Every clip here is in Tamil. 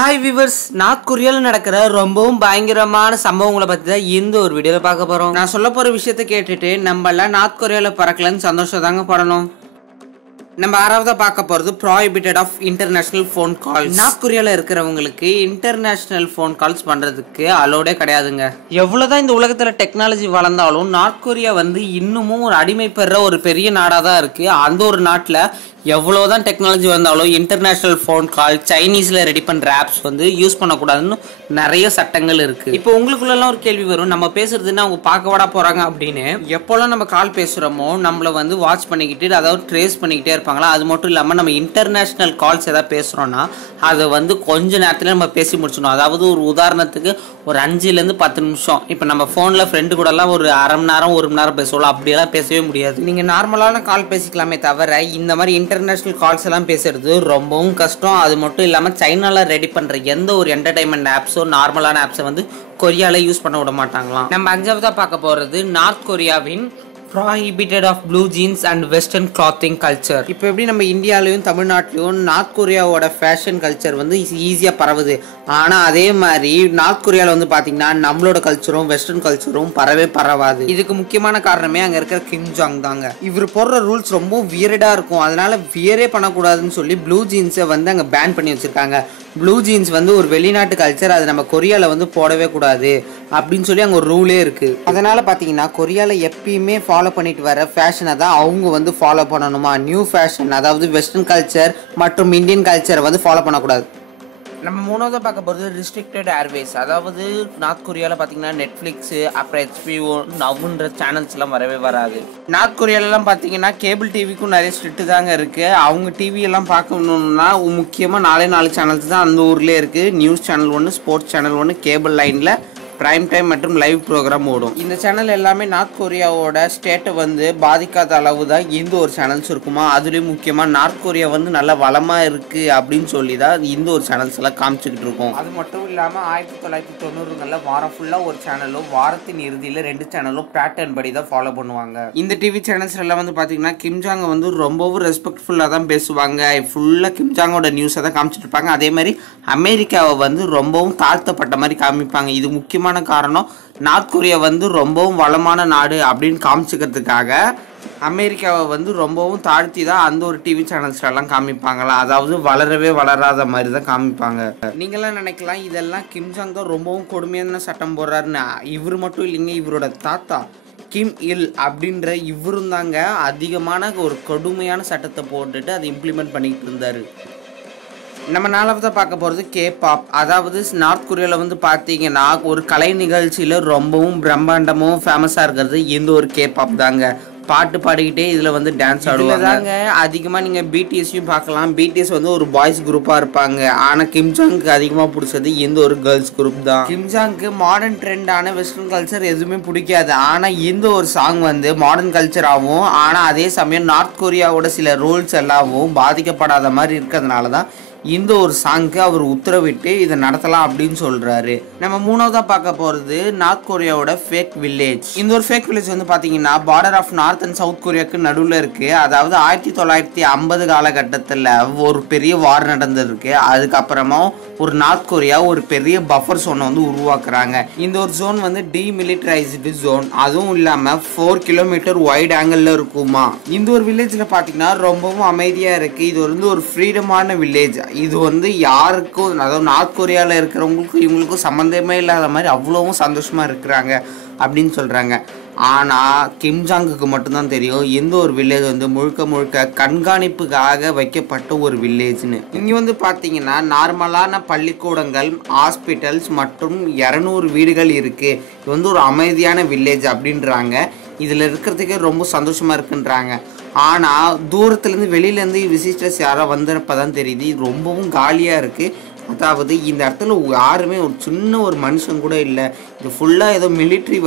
ஹாய் விவர்ஸ், நார்த் கொரியாவில் நடக்கிற ரொம்பவும் பயங்கரமான சம்பவங்களை பற்றி தான் இந்த ஒரு வீடியோவில் பார்க்க போகிறோம். நான் சொல்ல போகிற விஷயத்த கேட்டுட்டு நம்மளாம் நார்த் கொரியாவில் பறக்கலன்னு சந்தோஷம் தாங்க படணும். நம்ம ஆறாவதா பார்க்க போகிறது prohibited of international phone calls. North கொரியாவில் இருக்கிறவங்களுக்கு இன்டர்நேஷ்னல் ஃபோன் கால்ஸ் பண்ணுறதுக்கு அலோடே கிடையாதுங்க. எவ்வளோதான் இந்த உலகத்தில் டெக்னாலஜி வளர்ந்தாலும் நார்த் கொரியா இன்னமும் ஒரு அடிமைப்படுற ஒரு பெரிய நாடாக தான் இருக்குது. அந்த ஒரு நாட்டில் எவ்வளோதான் டெக்னாலஜி வந்தாலும் இன்டர்நேஷ்னல் ஃபோன் கால் சைனீஸில் ரெடி பண்ணுற ஆப்ஸ் யூஸ் பண்ணக்கூடாதுன்னு நிறைய சட்டங்கள் இருக்குது. இப்போ உங்களுக்குள்ளெல்லாம் ஒரு கேள்வி வரும், நம்ம பேசுறதுன்னா அவங்க பார்க்க வாடா போகிறாங்க அப்படின்னு. எப்போல்லாம் நம்ம கால் பேசுகிறோமோ நம்மளை வாட்ச் பண்ணிக்கிட்டு அதாவது ட்ரேஸ் பண்ணிக்கிட்டே இருப்பாங்களா. அது மட்டும் இல்லாமல் நம்ம இன்டர்நேஷ்னல் கால்ஸ் எதாவது பேசுகிறோன்னா அதை கொஞ்ச நேரத்தில் நம்ம பேசி முடிச்சிடணும். அதாவது ஒரு உதாரணத்துக்கு ஒரு 5லேருந்து 10 நிமிஷம். இப்போ நம்ம ஃபோனில் ஃப்ரெண்டு கூடலாம் ஒரு அரை மணி நேரம் 1 மணி நேரம் பேசுவோம், அப்படியெல்லாம் பேசவே முடியாது. நீங்கள் நார்மலான கால் பேசிக்கலாமே தவிர இந்த மாதிரி இன்டர்நேஷ்னல் கால்ஸ் எல்லாம் பேசுறது ரொம்பவும் கஷ்டம். அது மட்டும் இல்லாமல் சைனால ரெடி பண்ற எந்த ஒரு என்டர்டைன்மெண்ட் ஆப்ஸோ நார்மலான ஆப்ஸை கொரியால யூஸ் பண்ண விட மாட்டாங்களாம். நம்ம 5ஆவதா பார்க்க போறது நார்த் கொரியாவின் prohibited of blue jeans and western clothing culture. இப்போ எப்படி நம்ம இந்தியாவிலையும் தமிழ்நாட்டிலையும் நார்த் கொரியாவோட ஃபேஷன் கல்ச்சர் ஈஸியாக பரவுது. ஆனால் அதே மாதிரி நார்த் கொரியாவில் பார்த்தீங்கன்னா நம்மளோட கல்ச்சரும் வெஸ்டர்ன் கல்ச்சரும் பரவாது. இதுக்கு முக்கியமான காரணமே அங்கே இருக்கிற கிம் ஜாங் தாங்க. இவர் போடுற ரூல்ஸ் ரொம்ப வியர்டாக இருக்கும். அதனால வியரே பண்ணக்கூடாதுன்னு சொல்லி ப்ளூ ஜீன்ஸை அங்கே பேன் பண்ணி வச்சிருக்காங்க. ப்ளூ ஜீன்ஸ் ஒரு வெளிநாட்டு கல்ச்சர், அது நம்ம கொரியாவில் போடவே கூடாது அப்படின்னு சொல்லி அங்கே ஒரு ரூலே இருக்குது. அதனால பார்த்தீங்கன்னா கொரியாவில் எப்பயுமே ஃபாலோ பண்ணிட்டு வர ஃபேஷனை தான் அவங்க ஃபாலோ பண்ணணுமா. நியூ ஃபேஷன் அதாவது வெஸ்டர்ன் கல்ச்சர் மற்றும் இந்தியன் கல்ச்சரை ஃபாலோ பண்ணக்கூடாது. நம்ம 3ஆவதா பார்க்க போகிறது ரிஸ்ட்ரிக்டட் ஏர்வேஸ். அதாவது நார்த் கொரியாவில் பார்த்தீங்கன்னா நெட்ஃப்ளிக்ஸு அப்புறம் HBO நவ்ன்ற சேனல்ஸ்லாம் வரவே வராது. நார்த் கொரியாலலாம் பார்த்தீங்கன்னா கேபிள் டிவிக்கும் நிறைய ஸ்ட்ரிக்ட் தாங்க இருக்குது. அவங்க டிவியெல்லாம் பார்க்கணுன்னா முக்கியமாக 4 சேனல்ஸ் தான் அந்த ஊர்லேயே இருக்குது. News channel 1, sports channel 1, cable லைனில் பிரைம் டைம் மற்றும் லைவ் ப்ரோக்ராம் ஓடும். இந்த சேனல் எல்லாமே நார்த் கொரியாவோட ஸ்டேட்டை பாதிக்காத அளவு தான் இந்த ஒரு சேனல்ஸ் இருக்குமா. அதுலேயும் முக்கியமாக நார்த் கொரியா நல்லா வளமாக இருக்குது அப்படின்னு சொல்லி தான் இந்த ஒரு சேனல்ஸ் எல்லாம் காமிச்சிக்கிட்டு இருக்கோம். அது மட்டும் இல்லாமல் 1990களில் வாரம் ஃபுல்லாக ஒரு சேனலும் வாரத்தின் இறுதியில் 2 சேனலும் பேட்டர்ன் படி தான் ஃபாலோ பண்ணுவாங்க. இந்த டிவி சேனல்ஸ் எல்லாம் பார்த்தீங்கன்னா கிம் ஜாங் ரொம்பவும் ரெஸ்பெக்ட்ஃபுல்லாக தான் பேசுவாங்க. ஃபுல்லாக கிம் ஜாங்கோட நியூஸை தான் காமிச்சிட்டு இருப்பாங்க. அதே மாதிரி அமெரிக்காவை ரொம்பவும் தாழ்த்தப்பட்ட மாதிரி காமிப்பாங்க. இது முக்கியமாக காரணம் நார்த் கொரியா ரொம்பவும் வளமான நாடு அப்படின்னு காமிச்சுக்கிறதுக்காக அமெரிக்காவை ரொம்பவும் தாழ்த்தி தான் அந்த ஒரு டிவி சேனல்ஸ்லாம் காமிப்பாங்களா. அதாவது வளரவே வளராத மாதிரி தான் காமிப்பாங்க. நீங்களாம் நினைக்கலாம் இதெல்லாம் கிம் ஜாங் தான் ரொம்பவும் கொடுமையான சட்டம் போடுறாருன்னு. இவர் மட்டும் இல்லைங்க, இவரோட தாத்தா கிம் இல் அப்படின்ற இவரும் தாங்க அதிகமான ஒரு கொடுமையான சட்டத்தை போட்டுட்டு அதை இம்ப்ளிமெண்ட் பண்ணிக்கிட்டு இருந்தாரு. நம்ம 4ஆவதா பார்க்க போகிறது K-pop. அதாவது நார்த் கொரியாவில் பார்த்தீங்கன்னா ஒரு கலை நிகழ்ச்சியில் ரொம்பவும் பிரம்மாண்டமும் ஃபேமஸாக இருக்கிறது இந்த ஒரு K-pop தாங்க. பாட்டு பாடிக்கிட்டே இதில் டான்ஸ் ஆடுவாங்க. அதிகமாக நீங்கள் BTSயும் பார்க்கலாம். BTS ஒரு பாய்ஸ் குரூப்பாக இருப்பாங்க. ஆனால் கிம் ஜாங்க்கு அதிகமாக பிடிச்சது இந்த ஒரு கேர்ள்ஸ் குரூப் தான். கிம் ஜாங்க்கு மாடர்ன் ட்ரெண்டான வெஸ்டர்ன் கல்ச்சர் எதுவுமே பிடிக்காது. ஆனால் இந்த ஒரு சாங் மாடர்ன் கல்ச்சராகவும் ஆனால் அதே சமயம் நார்த் கொரியாவோட சில ரூல்ஸ் எல்லாமும் பாதிக்கப்படாத மாதிரி இருக்கிறதுனால தான் இந்த ஒரு சாங்க்கு அவர் உத்தரவிட்டு இதை நடத்தலாம் அப்படின்னு சொல்றாரு. நம்ம 3ஆவதா பார்க்க போறது நார்த் கொரியாவோட ஃபேக் வில்லேஜ். இந்த ஒரு ஃபேக் வில்லேஜ் பார்த்தீங்கன்னா border of North and South கொரியாவுக்கு நடுவில் இருக்கு. அதாவது 1950 காலகட்டத்தில் ஒரு பெரிய வார் நடந்திருக்கு. அதுக்கப்புறமா ஒரு நார்த் கொரியா ஒரு பெரிய பஃபர் ஜோனை உருவாக்குறாங்க. இந்த ஒரு ஜோன் டீமிலிட்டரைஸ்டு ஜோன். அதுவும் இல்லாமல் 4 கிலோமீட்டர் வைட் ஆங்கிள் இருக்குமா. இந்த ஒரு வில்லேஜ்ல பார்த்தீங்கன்னா ரொம்பவும் அமைதியா இருக்கு. இது ஒரு ஃப்ரீடமான வில்லேஜ். இது யாருக்கும் அதாவது நார்த் கொரியாவில் இருக்கிறவங்களுக்கும் இவங்களுக்கும் சம்மந்தமே இல்லாத மாதிரி அவ்வளவும் சந்தோஷமா இருக்கிறாங்க அப்படின்னு சொல்றாங்க. ஆனால் கிம் ஜாங்குக்கு மட்டும்தான் தெரியும் எந்த ஒரு வில்லேஜ் முழுக்க கண்காணிப்புக்காக வைக்கப்பட்ட ஒரு வில்லேஜ்னு. இங்கே பார்த்தீங்கன்னா நார்மலான பள்ளிக்கூடங்கள், ஹாஸ்பிட்டல்ஸ் மற்றும் 200 வீடுகள் இருக்கு. இது ஒரு அமைதியான வில்லேஜ் அப்படின்றாங்க. இதில் இருக்கிறதுக்கே ரொம்ப சந்தோஷமாக இருக்குன்றாங்க. ஆனால் தூரத்துலேருந்து வெளியிலேருந்து விசிட்டர்ஸ் யாரோ வந்தப்போ தான் தெரியுது இது ரொம்பவும் காலியாக இருக்குது. அதாவது இந்த இடத்துல யாருமே ஒரு சின்ன ஒரு மனுஷன் கூட இல்லை. இது ஃபுல்லாக ஏதோ மிலிட்ரி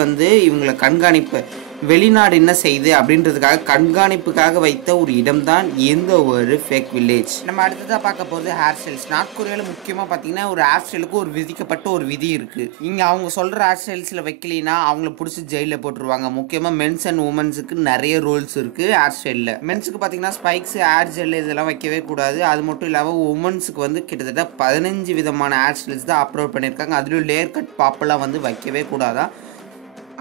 இவங்களை கண்காணிப்பு. வெளிநாடு என்ன செய்யுது அப்படின்றதுக்காக கண்காணிப்புக்காக வைத்த ஒரு இடம் தான் எந்த ஒரு ஃபேக் வில்லேஜ். நம்ம அடுத்ததாக பார்க்க போகிறது ஹேர் ஸ்டைல்ஸ். நார்த் கொரியாவில் முக்கியமாக பார்த்தீங்கன்னா ஒரு ஹேர் ஸ்டைலுக்கு ஒரு விதிக்கப்பட்ட ஒரு விதி இருக்குது. இங்கே அவங்க சொல்கிற ஹேர் ஸ்டைல்ஸில் வைக்கலினா அவங்கள பிடிச்சி ஜெயிலில் போட்டுருவாங்க. முக்கியமாக மென்ஸ் அண்ட் உமன்ஸுக்கு நிறைய ரூல்ஸ் இருக்குது ஹேர் ஸ்டைலில். மென்ஸுக்கு பார்த்தீங்கன்னா ஸ்பைக்ஸ், ஹேர் ஜெல் இதெல்லாம் வைக்கவே கூடாது. அது மட்டும் இல்லாமல் உமன்ஸுக்கு வந்து கிட்டத்தட்ட 15 விதமான ஹேர் ஸ்டைல்ஸ் தான் அப்லோட் பண்ணியிருக்காங்க. அதுலேயும் லேயர் கட் பாப்பெல்லாம் வந்து வைக்கவே கூடாதான்.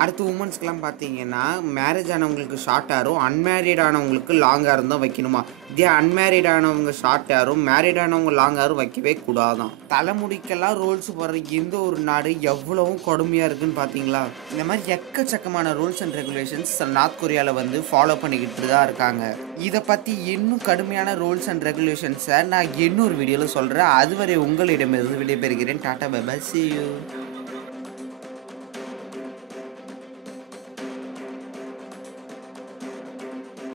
அடுத்து உமன்ஸ்க்கெலாம் பார்த்தீங்கன்னா மேரேஜ் ஆனவங்களுக்கு ஷார்ட் ஹேரும் அன்மேரிட் ஆனவங்களுக்கு லாங் ஹேரும் தான் வைக்கணுமா. இதே அன்மேரிட் ஆனவங்க ஷார்ட் ஹேரும் மேரிட் ஆனவங்க லாங் ஹேரும் வைக்கவே கூடாதான். தலைமுடிக்கெல்லாம் ரூல்ஸ் போடுற எந்த ஒரு நாடு எவ்வளவும் கொடுமையாக இருக்குன்னு பார்த்தீங்களா. இந்த மாதிரி எக்கச்சக்கமான ரூல்ஸ் அண்ட் ரெகுலேஷன்ஸ் நார்த் கொரியாவில் வந்து ஃபாலோ பண்ணிக்கிட்டு தான் இருக்காங்க. இதை பற்றி இன்னும் கடுமையான ரூல்ஸ் அண்ட் ரெகுலேஷன்ஸை நான் இன்னொரு வீடியோவில் சொல்கிறேன். அதுவரை உங்களிடமிருந்து விடைபெறுகிறேன். Tata bye bye, see you.